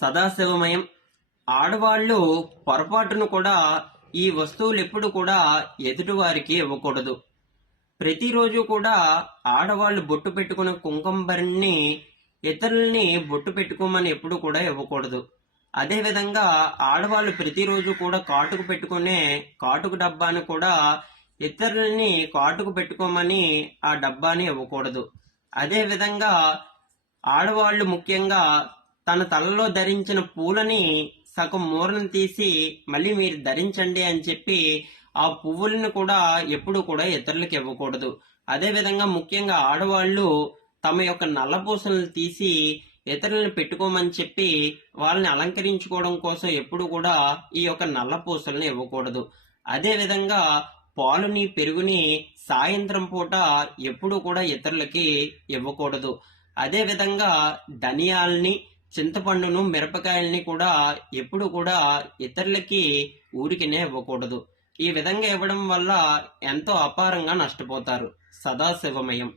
సదాశివమయం. ఆడవాళ్ళు పొరపాటును కూడా ఈ వస్తువులు ఎప్పుడు కూడా ఎదుటివారికి ఇవ్వకూడదు. ప్రతిరోజు కూడా ఆడవాళ్ళు బొట్టు పెట్టుకున్న కుంకుమ ఇతరుల్ని బొట్టు పెట్టుకోమని ఎప్పుడు కూడా ఇవ్వకూడదు. అదేవిధంగా ఆడవాళ్ళు ప్రతిరోజు కూడా కాటుకు పెట్టుకునే కాటుకు డబ్బాను కూడా ఇతరులని కాటుకు పెట్టుకోమని ఆ డబ్బాని ఇవ్వకూడదు. అదేవిధంగా ఆడవాళ్ళు ముఖ్యంగా తన తలలో ధరించిన పూలని సగం మూరను తీసి మళ్ళీ మీరు ధరించండి అని చెప్పి ఆ పువ్వులను కూడా ఎప్పుడు కూడా ఇతరులకు ఇవ్వకూడదు. అదేవిధంగా ముఖ్యంగా ఆడవాళ్ళు తమ యొక్క నల్ల పూసలను తీసి ఇతరులను పెట్టుకోమని చెప్పి వాళ్ళని అలంకరించుకోవడం కోసం ఎప్పుడు కూడా ఈ యొక్క నల్ల పూసలను ఇవ్వకూడదు. అదేవిధంగా పాలుని పెరుగుని సాయంత్రం పూట ఎప్పుడు కూడా ఇతరులకి ఇవ్వకూడదు. అదే విధంగా ధనియాల్ని చింతపండును మిరపకాయల్ని కూడా ఎప్పుడు కూడా ఇతరులకి ఊరికినే ఇవ్వకూడదు. ఈ విధంగా ఇవ్వడం వల్ల ఎంతో అపారంగా నష్టపోతారు. సదాశివమయం.